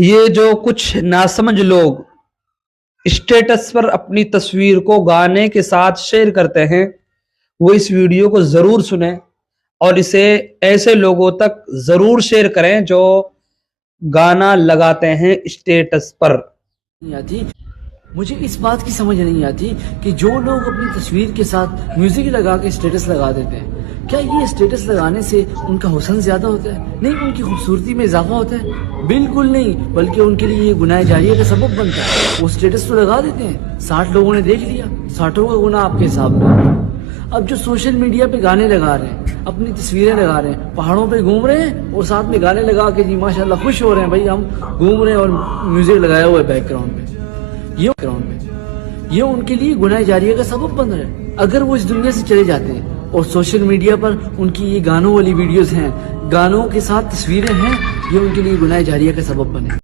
یہ جو کچھ ناسمجھ لوگ اسٹیٹس پر اپنی تصویر کو گانے کے ساتھ شیئر کرتے ہیں وہ اس ویڈیو کو ضرور سنیں اور اسے ایسے لوگوں تک ضرور شیئر کریں جو گانا لگاتے ہیں اسٹیٹس پر۔ مجھے اس بات کی سمجھ نہیں آتی کہ جو لوگ اپنی تصویر کے ساتھ میوزک لگا کے اسٹیٹس لگا دیتے ہیں، کیا یہ اسٹیٹس لگانے سے ان کا حسن زیادہ ہوتا ہے؟ نہیں، ان کی خوبصورتی میں اضافہ ہوتا ہے؟ بالکل نہیں، بلکہ ان کے لیے یہ گناہ جاریہ کا سبب بنتا ہے۔ وہ اسٹیٹس تو لگا دیتے ہیں، 60 لوگوں نے دیکھ لیا، 60 کا گناہ آپ کے حساب میں۔ اب جو سوشل میڈیا پہ گانے لگا رہے ہیں، اپنی تصویریں لگا رہے ہیں، پہاڑوں پہ گھوم رہے ہیں اور ساتھ میں گانے لگا کے جی ماشاءاللہ خوش ہو رہے ہیں، بھائی ہم گھوم رہے ہیں اور میوزک لگایا ہوا ہے بیک گراؤنڈ پہ، یہ ان کے لیے گناہ جاریہ کا سبب بن رہا ہے۔ اگر وہ اس دنیا سے چلے جاتے ہیں اور سوشل میڈیا پر ان کی یہ گانوں والی ویڈیوز ہیں، گانوں کے ساتھ تصویریں ہیں، یہ ان کے لیے گناہ جاریہ کا سبب بنے۔